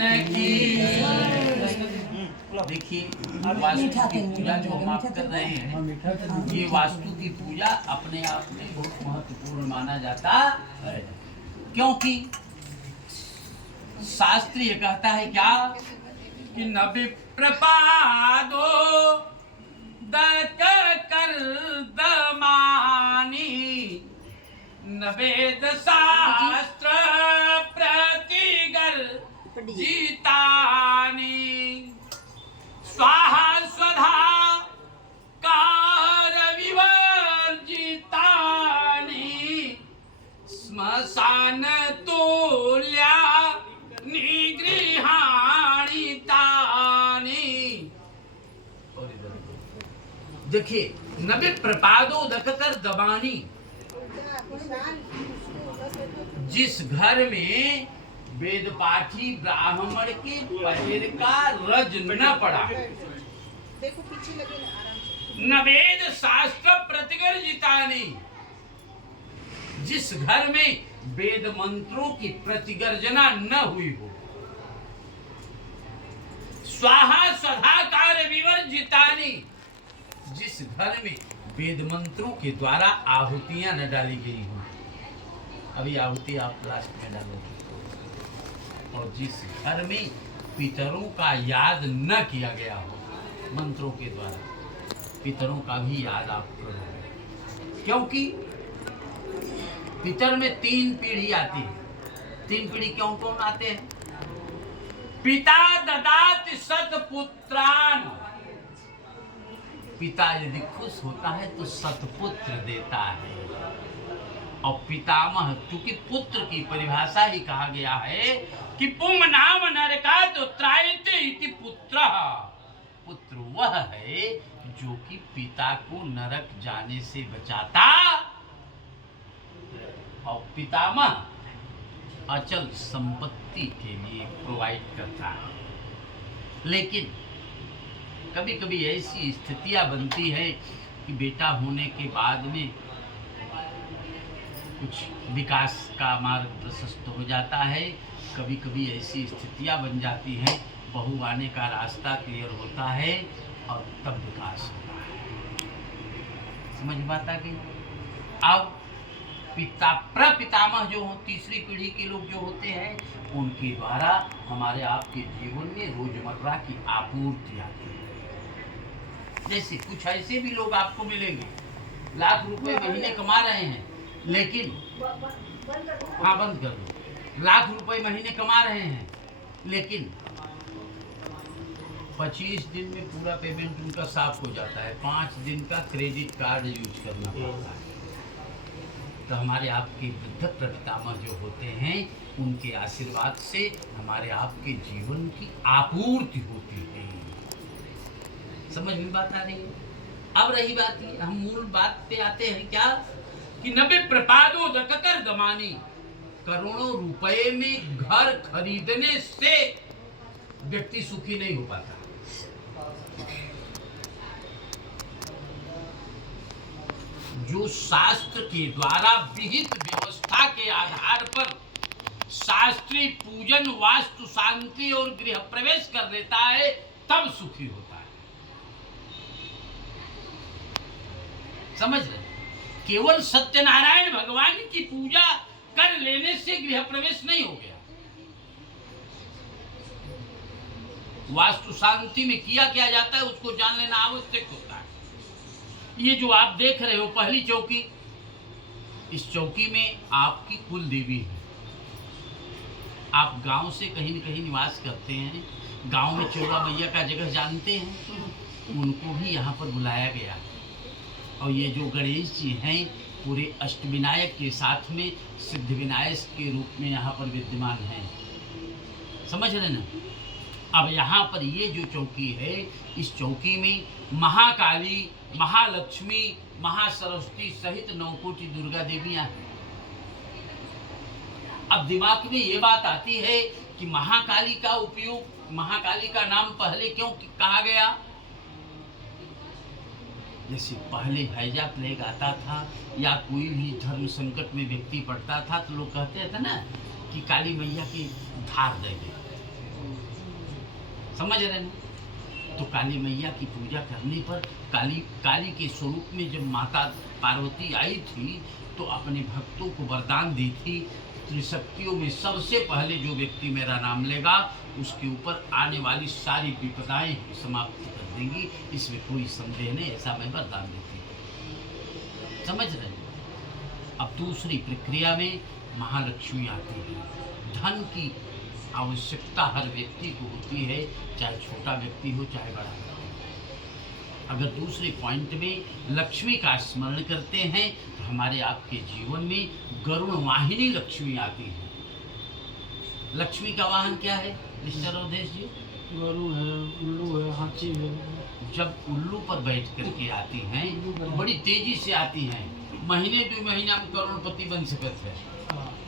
की। देखिए वास्तु की पूजा जो हम आप कर रहे हैं, ये वास्तु की पूजा अपने आप में बहुत महत्वपूर्ण माना जाता है, क्योंकि शास्त्र ये कहता है क्या कि न विप्रपादो कर दमानी, न वेद शास्त्र प्रतिगर जीतानी, स्वाहा स्वधा कार विवर्जितानी, श्मशान तुल्या निगृहाणि तानि। देखिए नबी प्रपादो दकतर दबानी, जिस घर में वेद पाठी ब्राह्मण के पैर का रज न पड़ा, देखो पीछे लगे ना आराम से। न वेद शास्त्र प्रतिगर जितानी, जिस घर में वेद मंत्रों की प्रतिगर्जना न हुई हो, स्वाहा स्वधाकार विवर्जितानी, जिस घर में वेद मंत्रों के द्वारा आहुतियां न डाली गई हो, अभी आहुति आप लास्ट में डालोगे, और जिस घर में पितरों का याद न किया गया हो मंत्रों के द्वारा, पितरों का भी याद आप करोगे, क्योंकि पितर में 3 पीढ़ी आती है। 3 पीढ़ी कौन कौन आते हैं? पिता ददाति सतपुत्रान, पिता यदि खुश होता है तो सतपुत्र देता है, और पितामह, क्योंकि पुत्र की परिभाषा ही कहा गया है कि पुम नाम नरकात् त्रायते इति पुत्रः, पुत्र वह है जो कि पिता को नरक जाने से बचाता, और पितामह अचल संपत्ति के लिए प्रोवाइड करता है। लेकिन कभी कभी ऐसी स्थितियां बनती है कि बेटा होने के बाद में कुछ विकास का मार्ग प्रशस्त हो जाता है, कभी कभी ऐसी स्थितियां बन जाती हैं, बहू आने का रास्ता क्लियर होता है और तब विकास होता है। समझ बात आ गई? अब पिता प्रपितामह जो हो, तीसरी पीढ़ी के लोग जो होते हैं, उनके द्वारा हमारे आपके जीवन में रोजमर्रा की आपूर्ति आती है। जैसे कुछ ऐसे भी लोग आपको मिलेंगे, लाख रुपए महीने कमा रहे हैं, लेकिन हाँ बंद कर दो, लाख रुपए महीने कमा रहे हैं, लेकिन 25 दिन में पूरा पेमेंट उनका साफ हो जाता है, 5 दिन का क्रेडिट कार्ड यूज करना पड़ता है। तो हमारे आपके वृद्ध प्रपितामह जो होते हैं, उनके आशीर्वाद से हमारे आपके जीवन की आपूर्ति होती है। समझ में बात आ रही है? अब रही बात, हम मूल बात पे आते हैं क्या कि नबे प्रपादो दकतर दमानी, करोड़ों रुपए में घर खरीदने से व्यक्ति सुखी नहीं हो पाता। जो शास्त्र के द्वारा विहित व्यवस्था के आधार पर शास्त्रीय पूजन, वास्तु शांति और गृह प्रवेश कर लेता है, तब सुखी होता है। समझ रहे? केवल सत्यनारायण भगवान की पूजा कर लेने से गृह प्रवेश नहीं हो गया। वास्तु शांति में किया क्या जाता है उसको जान लेना आवश्यक होता है। ये जो आप देख रहे हो पहली चौकी, इस चौकी में आपकी कुल देवी है। आप गांव से कहीं न कहीं निवास करते हैं, गांव में चौरा मैया का जगह जानते हैं, उनको भी यहाँ पर बुलाया गया। और ये जो गणेश जी हैं, पूरे अष्टविनायक के साथ में सिद्ध विनायक के रूप में यहाँ पर विद्यमान हैं। समझ रहे ना? अब यहाँ पर ये जो चौकी है, इस चौकी में महाकाली, महालक्ष्मी, महासरस्वती सहित 9 कोटि दुर्गा देवियां हैं। अब दिमाग में ये बात आती है कि महाकाली का उपयोग, महाकाली का नाम पहले क्यों कहा गया? जैसे पहले हैजा प्लेग आता था या कोई भी धर्म संकट में व्यक्ति पड़ता था, तो लोग कहते थे ना कि काली मैया की धार देंगे। समझ रहे ना? तो काली मैया की पूजा करने पर काली के स्वरूप में जब माता पार्वती आई थी तो अपने भक्तों को वरदान दी थी, त्रिशक्तियों में सबसे पहले जो व्यक्ति मेरा नाम लेगा उसके ऊपर आने वाली सारी विपदाएं समाप्त कर देंगी, इसमें कोई संदेह नहीं, ऐसा मैं वरदान देती हूँ। समझ रहे हैं? अब दूसरी प्रक्रिया में महालक्ष्मी आती है। धन की आवश्यकता हर व्यक्ति को होती है, चाहे छोटा व्यक्ति हो चाहे बड़ा व्यक्ति हो। अगर दूसरे पॉइंट में लक्ष्मी का स्मरण करते हैं तो हमारे आपके जीवन में गरुण वाहिनी लक्ष्मी आती है। लक्ष्मी का वाहन क्या है मिस्टर अवधेश जी? गरुड़ है, उल्लू है, हाथी है। जब उल्लू पर बैठ करके आती हैं तो बड़ी तेजी से आती हैं। महीने 2 महीना में करोड़पति बन सकते हैं,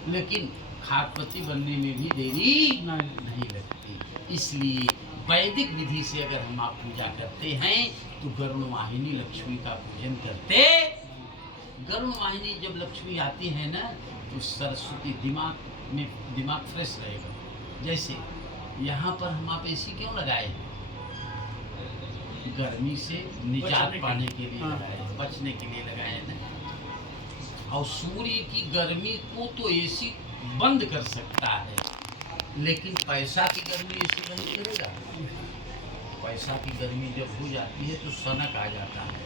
लेकिन खाकपति बनने में भी देरी नहीं लगती। इसलिए वैदिक विधि से अगर हम आप पूजा करते हैं तो गरुण वाहिनी लक्ष्मी का पूजन करते। गरुण वाहिनी जब लक्ष्मी आती है ना तो सरस्वती दिमाग फ्रेश रहेगा। जैसे यहाँ पर हम आप एसी क्यों लगाए हैं? गर्मी से निजात पाने के लिए लगाए हैं, बचने के लिए लगाए हैं ना। और सूर्य की गर्मी को तो एसी बंद कर सकता है, लेकिन पैसा की गर्मी एसी बंद करेगा? पैसा की गर्मी जब हो जाती है तो सनक आ जाता है,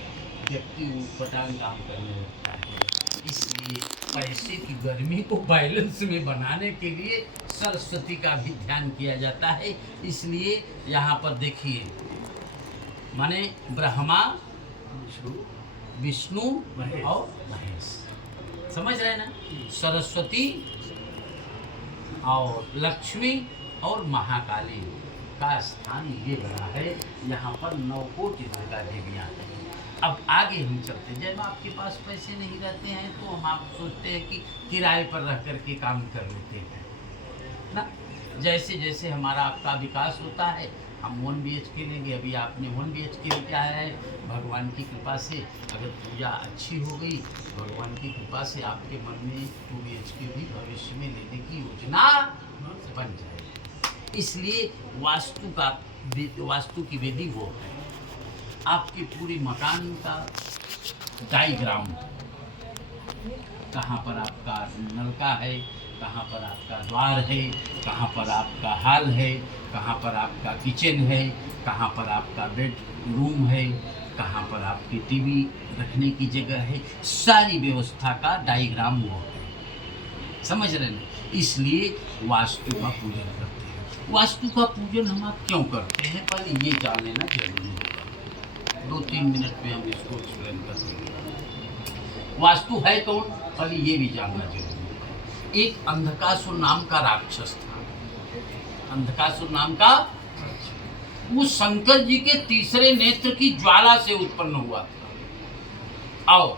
व्यक्ति ऊटपटांग काम करने लगता है। इसलिए पैसे की गर्मी को बैलेंस में बनाने के लिए सरस्वती का भी ध्यान किया जाता है। इसलिए यहाँ पर देखिए, माने ब्रह्मा, विष्णु और महेश, समझ रहे ना? सरस्वती और लक्ष्मी और महाकाली का स्थान ये बना है। यहाँ पर 9 कोटि दुर्गा देवियाँ हैं। अब आगे हम चलते हैं। जब आपके पास पैसे नहीं रहते हैं तो हम आप सोचते हैं कि किराए पर रह करके काम कर लेते हैं ना। जैसे जैसे हमारा आपका विकास होता है हम 1 BHK लेंगे। अभी आपने 1 BHK क्या है, भगवान की कृपा से अगर पूजा अच्छी हो गई, भगवान की कृपा से आपके मन में 2 BHK भी भविष्य में लेने की योजना बन जाए। इसलिए वास्तु की विधि वो है, आपके पूरे मकान का डायग्राम, कहाँ पर आपका नलका है, कहाँ पर आपका द्वार है, कहाँ पर आपका हॉल है, कहाँ पर आपका किचन है, कहाँ पर आपका बेडरूम है, कहाँ पर आपकी टीवी रखने की जगह है, सारी व्यवस्था का डायग्राम वो है। समझ रहे हैं? इसलिए वास्तु का पूजन करते हैं। वास्तु का पूजन हम आप क्यों करते हैं, पहले ये जान लेना जरूरी होगा। 2-3 मिनट में हम इसको एक्सप्लेन कर देंगे। वास्तु है कौन, पहले ये भी जानना जरूरी होगा। एक अंधकासुर नाम का राक्षस था। अंधकासुर नाम का, वो शंकर जी के तीसरे नेत्र की ज्वाला से उत्पन्न हुआ था और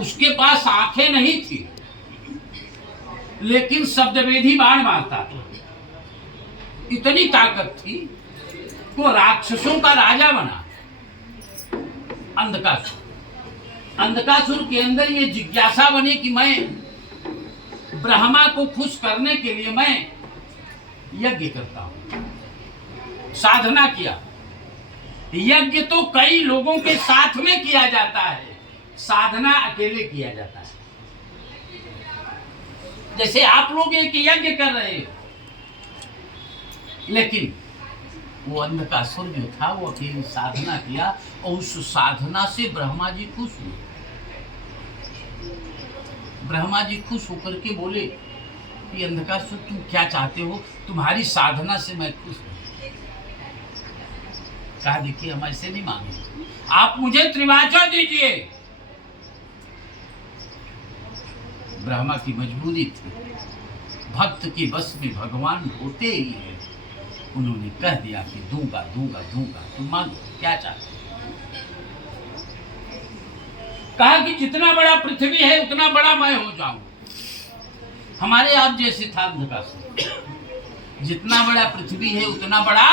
उसके पास आंखें नहीं थी, लेकिन शब्दवेधी बाण मारता था। इतनी ताकत थी वो राक्षसों का राजा बना। अंधकासुर के अंदर ये जिज्ञासा बनी कि मैं ब्रह्मा को खुश करने के लिए मैं यज्ञ करता हूं। साधना किया। यज्ञ तो कई लोगों के साथ में किया जाता है, साधना अकेले किया जाता है। जैसे आप लोग एक यज्ञ कर रहे हो, लेकिन वो अंधकासुर जो था वो अकेले साधना किया और उस साधना से ब्रह्मा जी खुश हुए। ब्रह्मा जी खुश होकर के बोले कि अंधकासुर तुम क्या चाहते हो, तुम्हारी साधना से मैं खुश हूं। कहा देखिए हम ऐसे नहीं मांगे, आप मुझे त्रिवाचा दीजिए। ब्रह्मा की मजबूरी थी, भक्त के बस में भगवान होते ही है। उन्होंने कह दिया कि दूंगा दूंगा दूंगा, तुम मांगो क्या चाहते। कहा कि जितना बड़ा पृथ्वी है उतना बड़ा मैं हो जाऊं। हमारे आप जैसे था अंधकासुर, जितना बड़ा पृथ्वी है उतना बड़ा।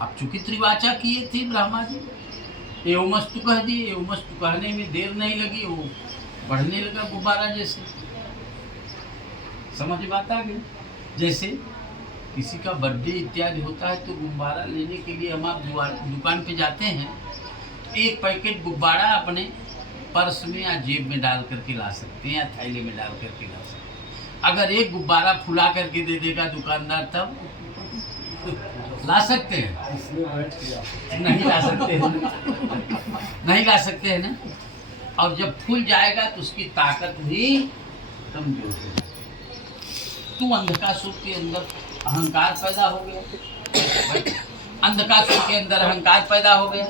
अब चूंकि त्रिवाचा किए थे ब्रह्मा जी, एवमस्तु कह दिए। एवमस्तु कहने में देर नहीं लगी, वो बढ़ने लगा गुब्बारा जैसे। समझ में आता है? जैसे किसी का बर्थडे इत्यादि होता है तो गुब्बारा लेने के लिए हम आप दुकान पे जाते हैं, एक पैकेट गुब्बारा अपने पर्स में या जेब में डाल करके ला सकते हैं या थैले में डाल करके ला सकते हैं। अगर एक गुब्बारा फुला करके दे देगा दुकानदार तब ला सकते हैं? नहीं ला सकते हैं, नहीं ला सकते हैं ना। और जब फूल जाएगा तो उसकी ताकत भी कमजोर हो जाएगी। तू अंधकासुर के अंदर अहंकार पैदा हो गया, अंधकासुर के अंदर अहंकार पैदा हो गया।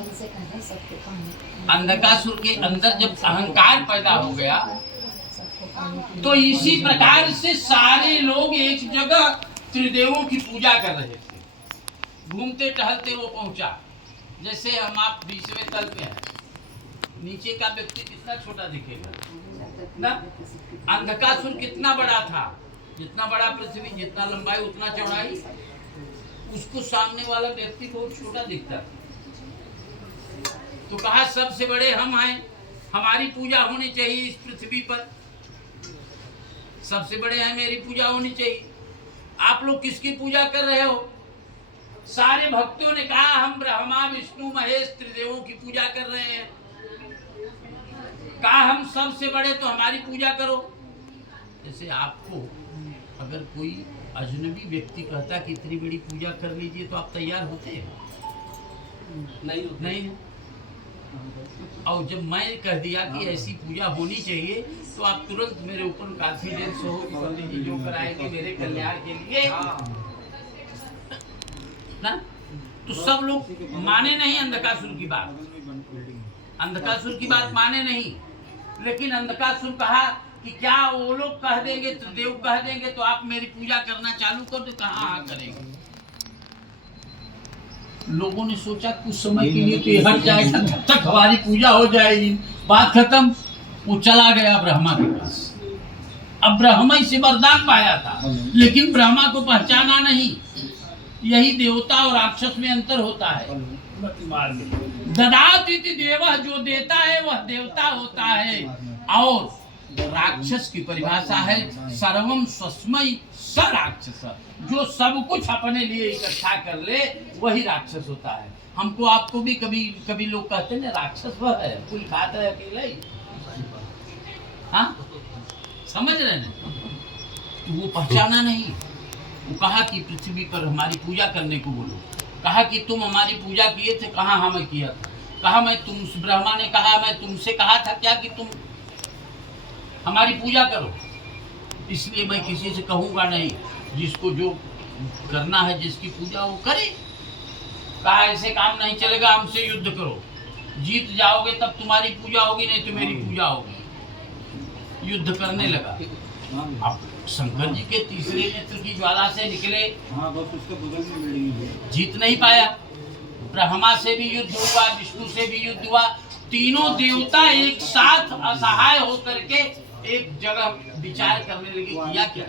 अंधकासुर के अंदर जब अहंकार पैदा हो गया तो इसी प्रकार से सारे लोग एक जगह त्रिदेवों की पूजा कर रहे थे। घूमते टहलते वो पहुंचा, जैसे हम आप 20वें तल पे हैं, नीचे का व्यक्ति कितना छोटा दिखेगा ना। अंधकासुर कितना बड़ा था, जितना बड़ा पृथ्वी, जितना लंबाई उतना चौड़ाई, उसको सामने वाला व्यक्ति बहुत छोटा दिखता था। तो कहा सबसे बड़े हम हैं, हमारी पूजा होनी चाहिए इस पृथ्वी पर, सबसे बड़े हैं, मेरी पूजा होनी चाहिए। आप लोग किसकी पूजा कर रहे हो? सारे भक्तों ने कहा हम ब्रह्मा विष्णु महेश त्रिदेवों की पूजा कर रहे हैं। कहा हम सबसे बड़े तो हमारी पूजा करो। जैसे आपको अगर कोई अजनबी व्यक्ति कहता कि इतनी बड़ी पूजा कर लीजिए तो आप तैयार होते हैं? नहीं। और जब मैं कह दिया कि ऐसी पूजा होनी चाहिए तो आप तुरंत मेरे ऊपर कॉन्फिडेंस हो कि पंडित जी जो कराएंगे मेरे कल्याण के लिए ना। तो सब लोग माने नहीं अंधकासुर की बात, अंधकासुर की बात माने नहीं। लेकिन अंधकासुर कहा कि क्या वो लोग कह देंगे, त्रिदेव कह देंगे तो आप मेरी पूजा करना चालू कर दो? कहाँ हाँ करेंगे। लोगों ने सोचा कुछ समय के लिए तो ये हट जाएगा, तब तक हमारी पूजा हो जाएगी, बात खत्म। वो चला गया ब्रह्मा के पास। अब ब्रह्मा से वरदान पाया था लेकिन ब्रह्मा को पहचाना नहीं। यही देवता और राक्षस में अंतर होता है। ददाति देवः, जो देता है वह देवता होता है, और राक्षस की परिभाषा है सर्वम स्वस्मयी स राक्षस, जो सब कुछ अपने लिए इकट्ठा कर ले वही राक्षस होता है। हमको आपको भी कभी कभी लोग कहते हैं ना राक्षस वह है, कुल खाता है अकेला ही। हाँ, समझ रहे ना? तो वो पहचाना नहीं। वो कहा कि पृथ्वी पर हमारी पूजा करने को बोलो। कहा कि तुम हमारी पूजा किए थे? कहा हाँ मैं किया था। कहा मैं तुम, ब्रह्मा ने कहा मैं तुमसे कहा था क्या कि तुम हमारी पूजा करो? इसलिए मैं किसी से कहूँगा नहीं, जिसको जो करना है जिसकी पूजा वो करे। कहा ऐसे काम नहीं चलेगा, हमसे युद्ध करो, जीत जाओगे तब तुम्हारी पूजा होगी, नहीं तो मेरी पूजा होगी। युद्ध करने लगा। अब शंकर जी के तीसरे नेत्र की ज्वाला से निकले, जीत नहीं पाया। ब्रह्मा से भी युद्ध हुआ, विष्णु से भी युद्ध हुआ। तीनों देवता एक साथ असहाय होकर के एक जगह विचार करने लगे, किया क्या?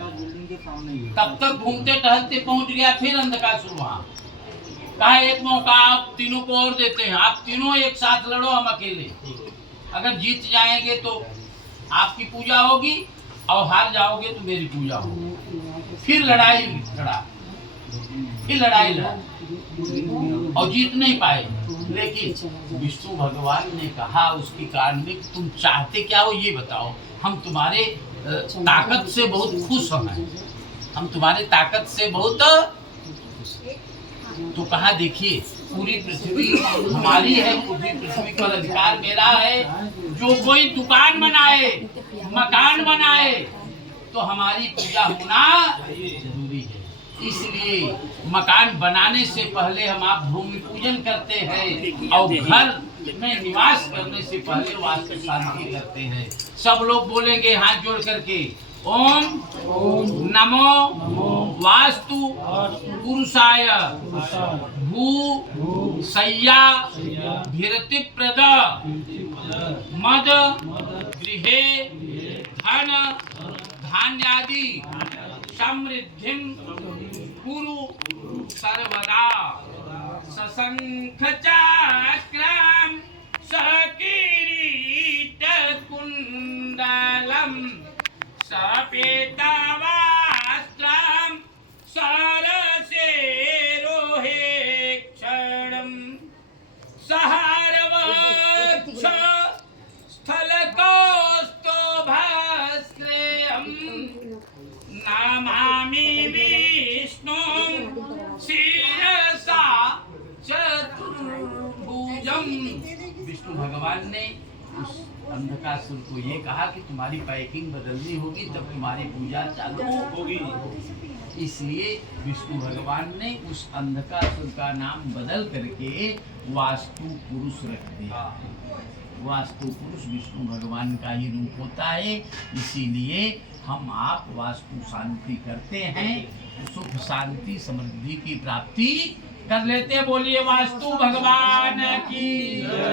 तब तक घूमते टहलते पहुंच गया फिर अंधकासुर वहां। कहा एक मौका आप तीनों को और देते हैं, आप तीनों एक साथ लड़ो, हम अकेले। अगर जीत जाएंगे तो आपकी पूजा होगी और हार जाओगे तो मेरी पूजा होगी। फिर लड़ाई लड़ा, फिर लड़ाई लड़ा और जीत नहीं पाए। लेकिन विष्णु भगवान ने कहा उसके कान में, तुम चाहते क्या हो ये बताओ, हम तुम्हारे ताकत से बहुत खुश हैं, हम तुम्हारे ताकत से बहुत। तो कहा देखिए पूरी पृथ्वी हमारी है, पूरी पृथ्वी पर अधिकार मेरा है। जो कोई दुकान बनाए, मकान बनाए तो हमारी पूजा होना जरूरी है। इसलिए मकान बनाने से पहले हम आप भूमि पूजन करते हैं और घर में निवास करने से पहले वास्तु शांति करते हैं। सब लोग बोलेंगे हाथ जोड़ करके, ओम नमो वास्तु पुरुषाय भू शय्या धीरति प्रद मद गृहे धन धान्यादि समृद्धिं कुरु सर्वदा। सशंख चक्रं सकिरीट कुंडलम सपेतवाहनम नमामि विष्णु शिरसा चतुर्भुजम। विष्णु भगवान ने उस अंधकासुर को ये कहा कि तुम्हारी पैकिंग बदलनी होगी तब तुम्हारी पूजा चालू होगी। इसलिए विष्णु भगवान ने उस अंधकासुर का नाम बदल करके वास्तु पुरुष रख दिया। वास्तु पुरुष विष्णु भगवान का ही रूप होता है। इसीलिए हम आप वास्तु शांति करते हैं, सुख शांति समृद्धि की प्राप्ति कर लेते हैं। बोलिए वास्तु भगवान की।